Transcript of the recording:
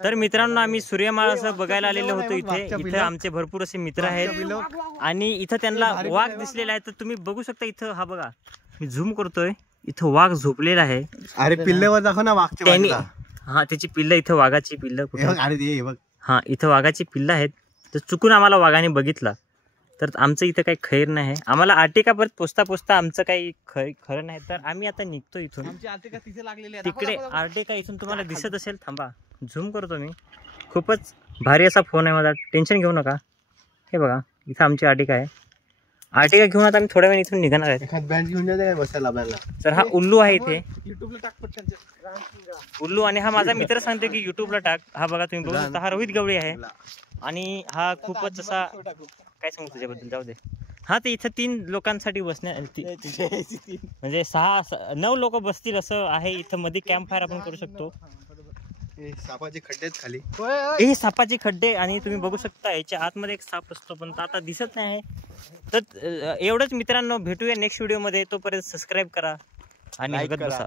तर मित्रांनो आम्ही सूर्यमाळ असं बघायला आलेलो होतो इथे आमचे भरपूर असे मित्र आहेत आणि इथं त्यांना वाघ दिसलेला आहे. तर तुम्ही बघू शकता इथं, हा बघा मी झूम करतोय, इथं वाघ झोपलेला आहे. अरे पिल्लेवर दाखव ना वाघ. हा त्याची पिल्ल इथं, वाघाची पिल्ल कुठे? हा इथं वाघाची पिल्ल आहेत. तर चुकून आम्हाला वाघाने बघितला तर आमचं इथं काही खैर नाही. आम्हाला आटिका परत पोचता आमचं काही खरं नाही. तर आम्ही आता निघतो इथून. तिकडे आर्टिका इथून तुम्हाला दिसत असेल, थांबा झूम करतो मी. खूपच भारी असा फोन आहे माझा, टेन्शन घेऊ नका. हे बघा इथं आमची आर्टिका आहे. आर्टिका घेऊन आता आम्ही थोड्या वेळ इथून निघणार आहे. तर हा उल्लू आहे इथे, उल्लू. आणि हा माझा मित्र सांगतो की युट्यूबला टाक. हा बघा तुम्ही बघू शकता, हा रोहित गवळी आहे. आणि हा खूपच असा, काय सांगू तुझ्याबद्दल, जाऊ दे. हा ते इथं 3 लोकांसाठी बसण्या म्हणजे 6-9 लोक बसतील असं आहे इथं. मध्ये कॅम्प फायर आपण करू शकतो. सापाचे खड्डे खाली, हे सापाचे खड्डे. आणि तुम्ही बघू शकता याच्या आतमध्ये एक साप असतो पण आता दिसत नाही. तर एवढंच मित्रांनो, भेटूया नेक्स्ट व्हिडिओ मध्ये. तोपर्यंत सबस्क्राईब करा आणि बघत बसा.